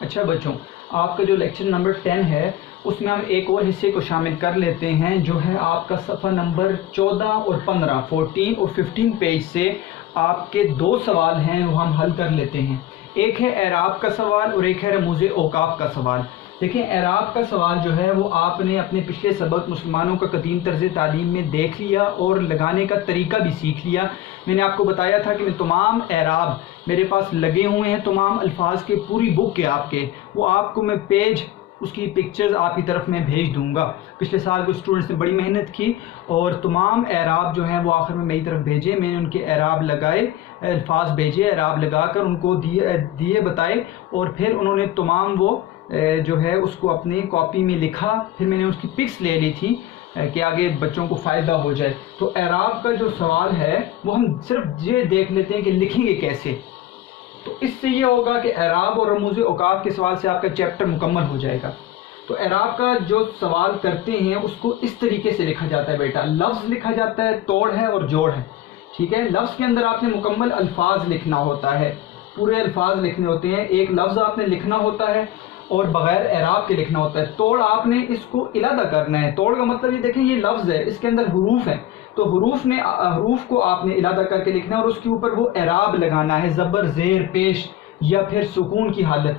اچھا بچوں، آپ کا جو لیکچر نمبر 10 ہے اس میں ہم ایک اور حصے کو شامل کر لیتے ہیں، جو ہے آپ کا صفحہ نمبر 14 اور 15، 14 اور 15 پیج سے آپ کے دو سوال ہیں وہ ہم حل کر لیتے ہیں۔ ایک ہے اعراب کا سوال اور ایک ہے رموز اوقاف کا سوال۔ دیکھیں، اعراب کا سوال جو ہے وہ آپ نے اپنے پچھلے سبق مسلمانوں کا قدیم طرز تعلیم میں دیکھ لیا اور لگانے کا طریقہ بھی سیکھ لیا۔ میں نے آپ کو بتایا تھا کہ میں تمام اعراب میرے پاس لگے ہوئے ہیں، تمام الفاظ کے پوری بک کے آپ کے، وہ آپ کو میں پیج اس کی پکچرز آپ کی طرف میں بھیج دوں گا۔ پچھلے سال کو اسٹوڈنٹس نے بڑی محنت کی اور تمام اعراب جو ہیں وہ آخر میں میری طرف بھیجے، میں نے ان کے اعراب لگائے، الفاظ بھیجے، اعراب لگا کر ان کو دیے بتائے، اور پھر انہوں نے تمام وہ جو ہے اس کو اپنی کاپی میں لکھا، پھر میں نے اس کی پکس لے لی تھی کہ آگے بچوں کو فائدہ ہو جائے۔ تو اعراب کا جو سوال ہے وہ ہم صرف یہ دیکھ لیتے ہیں کہ لکھیں گے کیسے، تو اس سے یہ ہوگا کہ اعراب اور رموز اوقاف کے سوال سے آپ کا چیپٹر مکمل ہو جائے گا۔ تو اعراب کا جو سوال کرتے ہیں اس کو اس طریقے سے لکھا جاتا ہے بیٹا، لفظ لکھا جاتا ہے، توڑ ہے اور جوڑ ہے، ٹھیک ہے۔ لفظ کے اندر آپ نے مکمل الفاظ لکھنا ہوتا ہے، پورے الفاظ لکھنے ہوتے ہیں، ایک لفظ آپ نے لکھنا ہوتا ہے اور بغیر اعراب کے لکھنا ہوتا ہے۔ توڑ آپ نے اس کو علیحدہ کرنا ہے، توڑ کا مطلب یہ دیکھیں، یہ لفظ ہے، اس کے اندر حروف ہیں، تو حروف کو آپ نے علیحدہ کر کے لکھنا ہے اور اس کے اوپر وہ اعراب لگانا ہے، زبر، زیر، پیش یا پھر سکون کی حالت۔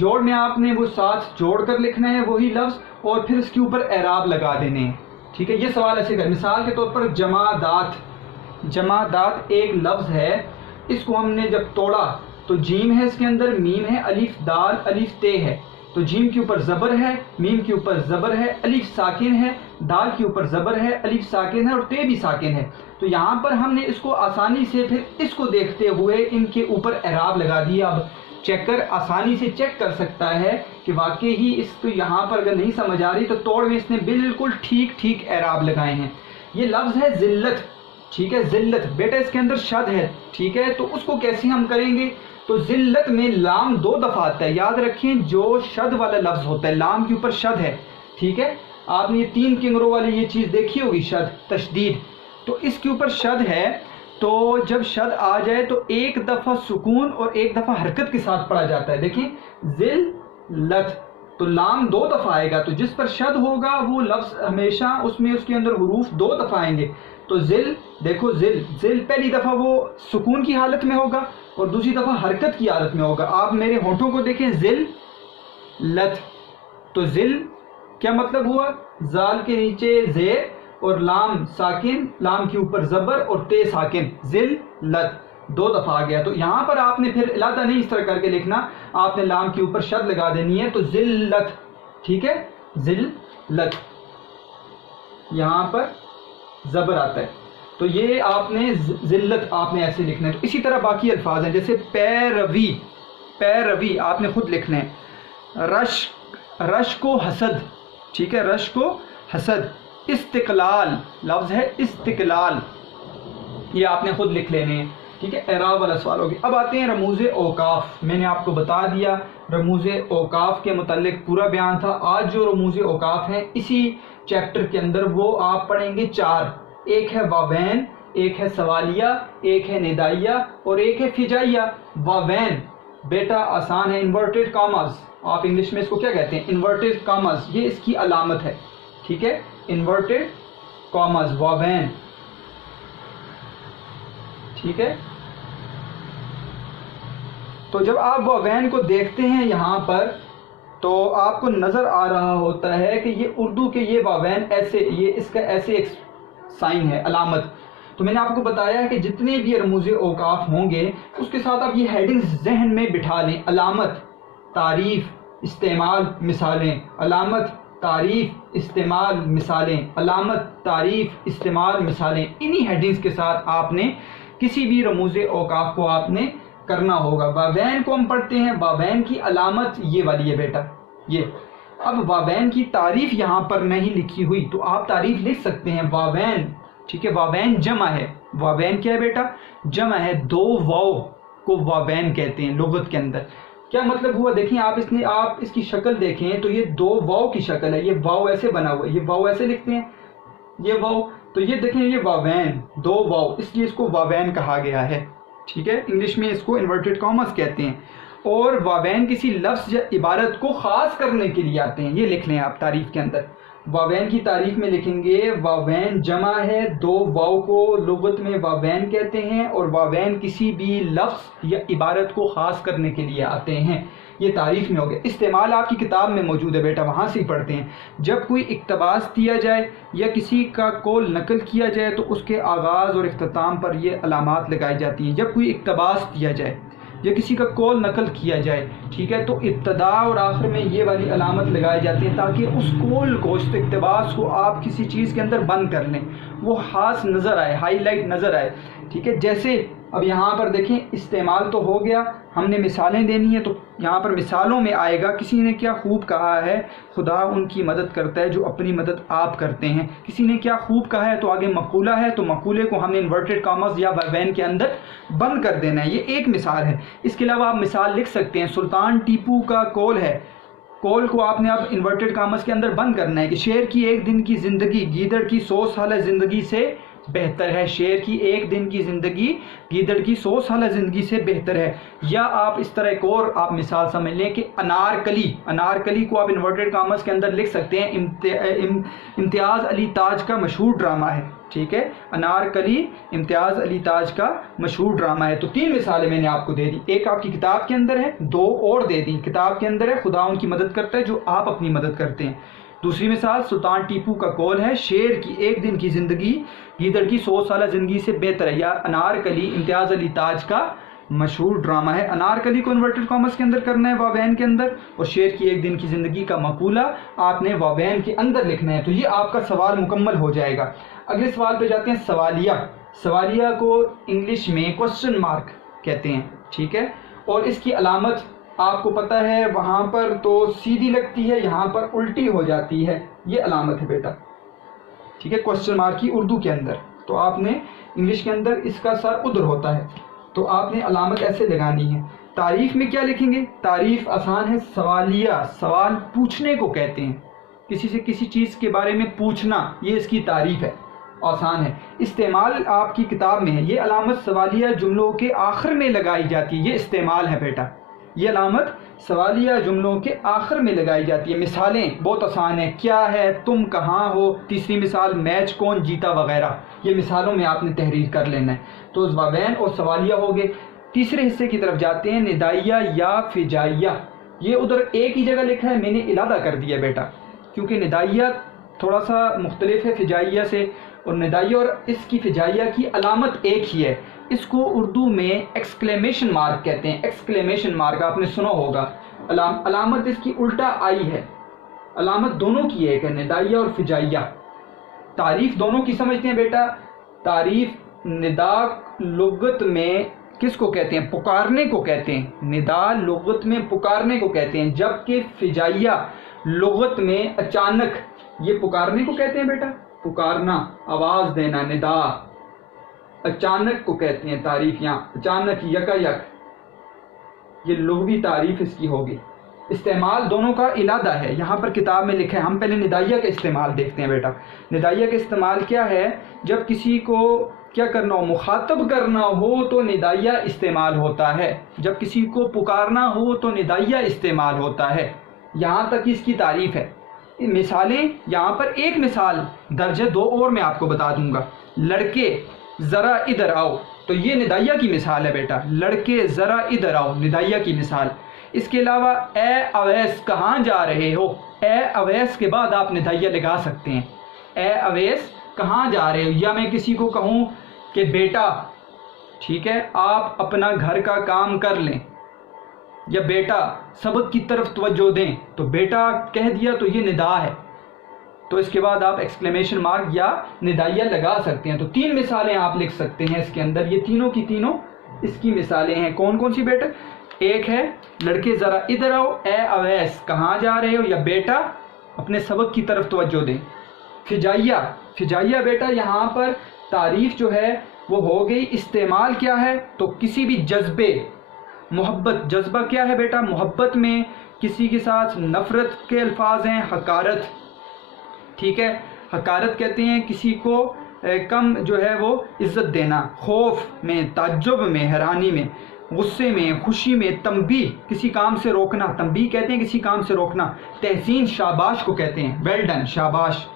جوڑ میں آپ نے وہ ساتھ جوڑ کر لکھنا ہے وہی لفظ اور پھر اس کے اوپر اعراب لگا دینے ہیں، ٹھیک ہے۔ یہ سوال ایسے کر، مثال کے طور پر جمادات ایک لفظ ہے، اس کو ہم نے جب توڑا تو جیم ہے، اس کے اندر میم ہے، الف دال الف تے ہے، تو جیم کے اوپر زبر ہے، میم کے اوپر زبر ہے، الف ساکن ہے، دال کے اوپر زبر ہے، الف ساکن ہے اور تے بھی ساکن ہے۔ تو یہاں پر ہم نے اس کو آسانی سے پھر اس کو دیکھتے ہوئے ان کے اوپر اعراب لگا دیا۔ اب چیکر آسانی سے چیک کر سکتا ہے کہ واقعی ہی اس کو یہاں پر اگر نہیں سمجھ آ رہی تو توڑ میں اس نے بالکل ٹھیک اعراب لگائے ہیں۔ یہ لفظ ہے ذلت، ٹھیک ہے، ذلت بیٹا اس کے اندر شد ہے، ٹھیک ہے، تو اس کو کیسے ہم کریں گے؟ تو ذلت میں لام 2 دفعہ آتا ہے، یاد رکھیں جو شد والا لفظ ہوتا ہے لام کے اوپر شد ہے، ٹھیک ہے۔ آپ نے یہ 3 کنگروں والی یہ چیز دیکھی ہوگی، شد، تشدید، تو اس کے اوپر شد ہے، تو جب شد آ جائے تو ایک دفعہ سکون اور ایک دفعہ حرکت کے ساتھ پڑھا جاتا ہے۔ دیکھیں ذلت، تو لام 2 دفعہ آئے گا، تو جس پر شد ہوگا وہ لفظ ہمیشہ اس میں اس کے اندر حروف 2 دفعہ آئیں گے۔ تو دیکھو ذل پہلی دفعہ وہ سکون کی حالت میں ہوگا اور دوسری دفعہ حرکت کی حالت میں ہوگا۔ آپ میرے ہونٹوں کو دیکھیں، ذلت، تو ذل کیا مطلب ہوا؟ زال کے نیچے زیر اور لام ساکن، لام کے اوپر زبر اور تے ساکن، ذلت 2 دفعہ آ گیا۔ تو یہاں پر آپ نے پھر علیحدہ نہیں اس طرح کر کے لکھنا، آپ نے لام کے اوپر شد لگا دینی ہے، تو ذلت، ٹھیک ہے، ذلت، یہاں پر زبر آتا ہے، تو یہ آپ نے ذلت آپ نے ایسے لکھنا ہے۔ تو اسی طرح باقی الفاظ ہیں، جیسے پیروی آپ نے خود لکھنا ہے، رش کو حسد، ٹھیک ہے، رش کو حسد، استقلال لفظ ہے، استقلال، یہ آپ نے خود لکھ لینے ہیں، ٹھیک ہے۔ اعراب والا سوال ہو گیا۔ اب آتے ہیں رموز اوقاف۔ میں نے آپ کو بتا دیا رموز اوقاف کے متعلق پورا بیان تھا۔ آج جو رموز اوقاف ہیں اسی چیپٹر کے اندر وہ آپ پڑھیں گے 4، ایک ہے واوین، ایک ہے سوالیہ، ایک ہے ندائیہ اور ایک ہے فجائیہ۔ واوین بیٹا آسان ہے، انورٹڈ کاماز، آپ انگلش میں اس کو کیا کہتے ہیں؟ انورٹڈ کاماز، یہ اس کی علامت ہے، ٹھیک ہے، انورٹڈ کاماز، واوین، ٹھیک ہے۔ تو جب آپ واوین کو دیکھتے ہیں یہاں پر تو آپ کو نظر آ رہا ہوتا ہے کہ یہ اردو کے یہ واوین ایسے، یہ اس کا ایسے ایک سائن ہے، علامت۔ تو میں نے آپ کو بتایا کہ جتنے بھی رموز اوقاف ہوں گے اس کے ساتھ آپ یہ ہیڈنگز ذہن میں بٹھا لیں، علامت، تعریف، استعمال، مثالیں، علامت، تعریف، استعمال، مثالیں، علامت، تعریف، استعمال، مثالیں، انہی ہیڈنگز کے ساتھ آپ نے کسی بھی رموز اوقاف کو آپ نے کرنا ہوگا۔ واوین کو ہم پڑھتے ہیں، واوین کی علامت یہ والی ہے بیٹا، یہ۔ اب واوین کی تعریف یہاں پر نہیں لکھی ہوئی تو آپ تعریف لکھ سکتے ہیں، واوین، ٹھیک ہے، واوین جمع ہے، واوین کیا ہے بیٹا؟ جمع ہے، 2 واو کو واوین کہتے ہیں لغت کے اندر۔ کیا مطلب ہوا؟ دیکھیں آپ اس کی شکل دیکھیں تو یہ 2 واو کی شکل ہے، یہ واو ایسے بنا ہوا ہے، یہ واو ایسے لکھتے ہیں، یہ واو، تو یہ دیکھیں یہ واوین، 2 واو، اس لیے اس کو واوین کہا گیا ہے، ٹھیک ہے، انگلش میں اس کو انورٹڈ کاماز کہتے ہیں۔ اور واوین کسی لفظ یا عبارت کو خاص کرنے کے لیے آتے ہیں. یہ لکھ لیں آپ تعریف کے اندر. واوین کی تعریف میں لکھیں گے واوین جمع ہے, 2 واو کو لغت میں واوین کہتے ہیں, اور واوین کسی بھی لفظ یا عبارت کو خاص کرنے کے لیے آتے ہیں. یہ تعریف میں ہو گیا. استعمال آپ کی کتاب میں موجود ہے بیٹا, وہاں سے ہی پڑھتے ہیں. جب کوئی اقتباس دیا جائے یا کسی کا قول نقل کیا جائے تو اس کے آغاز اور اختتام پر یہ علامات لگائی جاتی ہیں. جب کوئی اقتباس دیا جائے یا کسی کا قول نقل کیا جائے, ٹھیک ہے, تو ابتدا اور آخر میں یہ والی علامت لگائی جاتی ہے تاکہ اس قول کو, اس اقتباس کو آپ کسی چیز کے اندر بند کر لیں, وہ خاص نظر آئے, ہائی لائٹ نظر آئے. ٹھیک ہے, جیسے اب یہاں پر دیکھیں استعمال تو ہو گیا, ہم نے مثالیں دینی ہیں, تو یہاں پر مثالوں میں آئے گا کسی نے کیا خوب کہا ہے, خدا ان کی مدد کرتا ہے جو اپنی مدد آپ کرتے ہیں. کسی نے کیا خوب کہا ہے تو آگے مقولہ ہے, تو مقولے کو ہم نے انورٹڈ کامز یا واوین کے اندر بند کر دینا ہے. یہ ایک مثال ہے. اس کے علاوہ آپ مثال لکھ سکتے ہیں, سلطان ٹیپو کا قول ہے, قول کو آپ نے اب انورٹڈ کامز کے اندر بند کرنا ہے کہ شیر کی 1 دن کی زندگی گیدڑ کی 100 سالہ زندگی سے بہتر ہے. شیر کی 1 دن کی زندگی گیدڑ کی 100 سالہ زندگی سے بہتر ہے. یا آپ اس طرح ایک اور آپ مثال سمجھ لیں کہ انارکلی, انارکلی کو آپ انورٹڈ کامرس کے اندر لکھ سکتے ہیں امتیاز علی تاج کا مشہور ڈرامہ ہے. ٹھیک ہے, انارکلی امتیاز علی تاج کا مشہور ڈرامہ ہے. تو 3 مثالیں میں نے آپ کو دے دی. ایک آپ کی کتاب کے اندر ہے, 2 اور دے دی. کتاب کے اندر ہے خدا ان کی مدد کرتا ہے جو آپ اپنی مدد کرتے ہیں. دوسری مثال سلطان ٹیپو کا قول ہے شیر کی 1 دن کی زندگی گیدڑ کی 100 سالہ زندگی سے بہتر ہے. یا انارکلی امتیاز علی تاج کا مشہور ڈرامہ ہے. انارکلی کو انورٹڈ کامرس کے اندر کرنا ہے واوین کے اندر, اور شیر کی 1 دن کی زندگی کا مقولہ آپ نے واوین کے اندر لکھنا ہے. تو یہ آپ کا سوال مکمل ہو جائے گا. اگلے سوال پہ جاتے ہیں, سوالیہ. سوالیہ کو انگلش میں کوسچن مارک کہتے ہیں. ٹھیک ہے, اور اس کی علامت آپ کو پتہ ہے, وہاں پر تو سیدھی لگتی ہے, یہاں پر الٹی ہو جاتی ہے. یہ علامت ہے بیٹا. ٹھیک ہے, کوسچن مارک کی اردو کے اندر, تو آپ نے انگلش کے اندر اس کا سر ادھر ہوتا ہے, تو آپ نے علامت ایسے لگانی ہے. تعریف میں کیا لکھیں گے؟ تعریف آسان ہے, سوالیہ سوال پوچھنے کو کہتے ہیں, کسی سے کسی چیز کے بارے میں پوچھنا, یہ اس کی تعریف ہے, آسان ہے. استعمال آپ کی کتاب میں ہے. یہ علامت سوالیہ جملوں کے آخر میں لگائی جاتی ہے. یہ استعمال ہے بیٹا. یہ علامت سوالیہ جملوں کے آخر میں لگائی جاتی ہے. مثالیں بہت آسان ہیں, کیا ہے, تم کہاں ہو. تیسری مثال میچ کون جیتا وغیرہ. یہ مثالوں میں آپ نے تحریر کر لینا ہے. تو واوین اور سوالیہ ہو گئے. تیسرے حصے کی طرف جاتے ہیں, ندائیہ یا فجائیہ. یہ ادھر ایک ہی جگہ لکھا ہے, میں نے علیحدہ کر دیا بیٹا, کیونکہ ندائیہ تھوڑا سا مختلف ہے فجائیہ سے, اور ندائیہ اور اس کی فجائیہ کی علامت ایک ہی ہے. اس کو اردو میں ایکسکلیمیشن مارک کہتے ہیں. ایکسکلیمیشن مارک آپ نے سنا ہوگا. علامت اس کی الٹا آئی ہے. علامت دونوں کی ایک ہے, ندائیہ اور فجائیہ. تعریف دونوں کی سمجھتے ہیں بیٹا. تعریف ندا لغت میں کس کو کہتے ہیں؟ پکارنے کو کہتے ہیں. ندا لغت میں پکارنے کو کہتے ہیں, جبکہ فجائیہ لغت میں اچانک, یہ پکارنے کو کہتے ہیں بیٹا. پکارنا, آواز دینا, ندا. اچانک کو کہتے ہیں تعریف. یہاں اچانک, یکا یک, یہ لغوی تعریف اس کی ہوگی. استعمال دونوں کا علیحدہ ہے, یہاں پر کتاب میں لکھا ہے. ہم پہلے ندائیہ کا استعمال دیکھتے ہیں بیٹا. ندائیہ کا استعمال کیا ہے؟ جب کسی کو کیا کرنا ہو, مخاطب کرنا ہو تو ندائیہ استعمال ہوتا ہے. جب کسی کو پکارنا ہو تو ندائیہ استعمال ہوتا ہے. یہاں تک اس کی تعریف ہے. مثالیں یہاں پر ایک مثال درج ہے, 2 اور میں آپ کو بتا دوں گا. لڑکے ذرا ادھر آؤ, تو یہ ندائیہ کی مثال ہے بیٹا. لڑکے ذرا ادھر آؤ, ندائیہ کی مثال. اس کے علاوہ اے اویس کہاں جا رہے ہو, اے اویس کے بعد آپ ندائیہ لگا سکتے ہیں. اے اویس کہاں جا رہے ہو. یا میں کسی کو کہوں کہ بیٹا, ٹھیک ہے, آپ اپنا گھر کا کام کر لیں, یا بیٹا سبق کی طرف توجہ دیں, تو بیٹا کہہ دیا تو یہ ندا ہے. تو اس کے بعد آپ ایکسکلیمیشن مارک یا ندائیہ لگا سکتے ہیں. تو 3 مثالیں آپ لکھ سکتے ہیں اس کے اندر. یہ تینوں کی تینوں اس کی مثالیں ہیں. کون کون سی بیٹا؟ ایک ہے لڑکے ذرا ادھر آؤ, اے اویس کہاں جا رہے ہو, یا بیٹا اپنے سبق کی طرف توجہ دیں. فجائیہ, فجائیہ بیٹا یہاں پر تعریف جو ہے وہ ہو گئی. استعمال کیا ہے؟ تو کسی بھی جذبے, محبت. جذبہ کیا ہے بیٹا؟ محبت میں کسی کے ساتھ نفرت کے الفاظ ہیں. حقارت, ٹھیک ہے, حقارت کہتے ہیں کسی کو کم جو ہے وہ عزت دینا. خوف میں, تعجب میں, حیرانی میں. غصے میں، خوشی میں، تنبیہ کسی کام سے روکنا، تنبیہ کہتے ہیں کسی کام سے روکنا، تحسین شاباش کو کہتے ہیں، ویل ڈن شاباش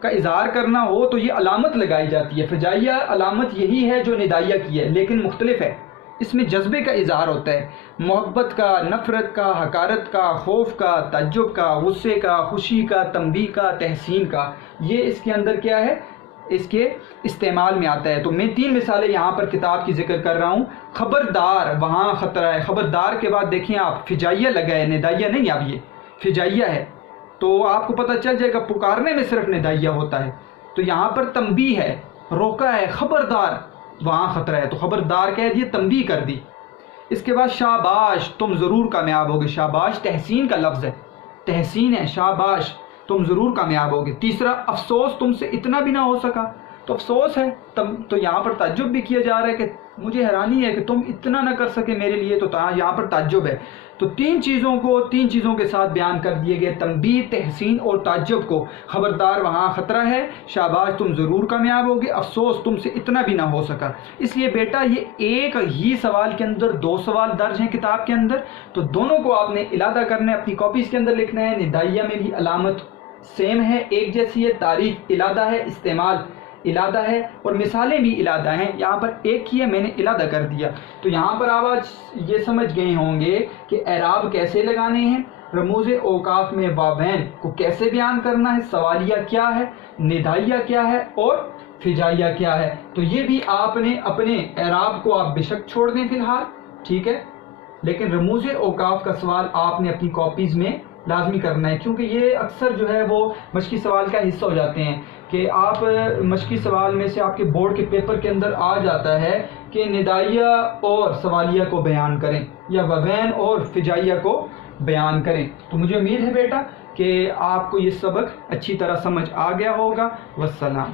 کا اظہار کرنا ہو تو یہ علامت لگائی جاتی ہے۔ فجائیہ علامت یہی ہے جو ندائیہ کی ہے لیکن مختلف ہے، اس میں جذبے کا اظہار ہوتا ہے، محبت کا، نفرت کا، حقارت کا، خوف کا، تعجب کا، غصے کا، خوشی کا، تنبیہ کا، تحسین کا، یہ اس کے اندر کیا ہے، اس کے استعمال میں آتا ہے۔ تو میں 3 مثالیں یہاں پر کتاب کی ذکر کر رہا ہوں۔ خبردار، وہاں خطرہ ہے، خبردار کے بعد دیکھیں آپ فجائیہ لگا ہے، ندائیہ نہیں، اب یہ فجائیہ ہے، تو آپ کو پتہ چل جائے گا پکارنے میں صرف ندائیہ ہوتا ہے، تو یہاں پر تنبیہ ہے، روکا ہے، خبردار، وہاں خطرہ ہے تو خبردار کہہ دیے، تنبیہ کر دی۔ اس کے بعد شاباش، تم ضرور کامیاب ہوگے، شاباش تحسین کا لفظ ہے، تحسین ہے، شاباش تم ضرور کامیاب ہوگے۔ تیسرا افسوس، تم سے اتنا بھی نہ ہو سکا، تو افسوس ہے، تو یہاں پر تعجب بھی کیا جا رہا ہے کہ مجھے حیرانی ہے کہ تم اتنا نہ کر سکے میرے لیے، تو یہاں پر تعجب ہے۔ تو 3 چیزوں کے ساتھ بیان کر دیے گئے، تنبیہ، تحسین اور تعجب کو۔ خبردار، وہاں خطرہ ہے، شاباش تم ضرور کامیاب ہوگے، افسوس تم سے اتنا بھی نہ ہو سکا۔ اس لیے بیٹا یہ ایک ہی سوال کے اندر 2 سوال درج ہیں کتاب کے اندر، تو دونوں کو آپ نے علادہ کرنا ہے، اپنی کاپیز کے اندر لکھنا ہے۔ ندائیہ میں بھی علامت سیم ہے، ایک جیسی ہے، تعریف علادہ ہے، استعمال علادہ ہے، اور مثالیں بھی علادہ ہیں۔ یہاں پر ایک ہی ہے، میں نے علادہ کر دیا۔ تو یہاں پر آپ آج یہ سمجھ گئے ہوں گے کہ اعراب کیسے لگانے ہیں، رموز اوقاف میں وابین کو کیسے بیان کرنا ہے، سوالیہ کیا ہے، ندائیہ کیا ہے، اور فجائیہ کیا ہے۔ تو یہ بھی آپ نے اپنے اعراب کو آپ بے شک چھوڑ دیں فی الحال، ٹھیک ہے، لیکن رموز اوقاف کا سوال آپ نے اپنی کاپیز میں لازمی کرنا ہے، کیونکہ یہ اکثر جو ہے وہ مشقی سوال کا حصہ ہو جاتے ہیں کہ آپ مشقی سوال میں سے آپ کے بورڈ کے پیپر کے اندر آ جاتا ہے کہ ندائیہ اور سوالیہ کو بیان کریں یا وبین اور فجائیہ کو بیان کریں۔ تو مجھے امید ہے بیٹا کہ آپ کو یہ سبق اچھی طرح سمجھ آ گیا ہوگا۔ والسلام۔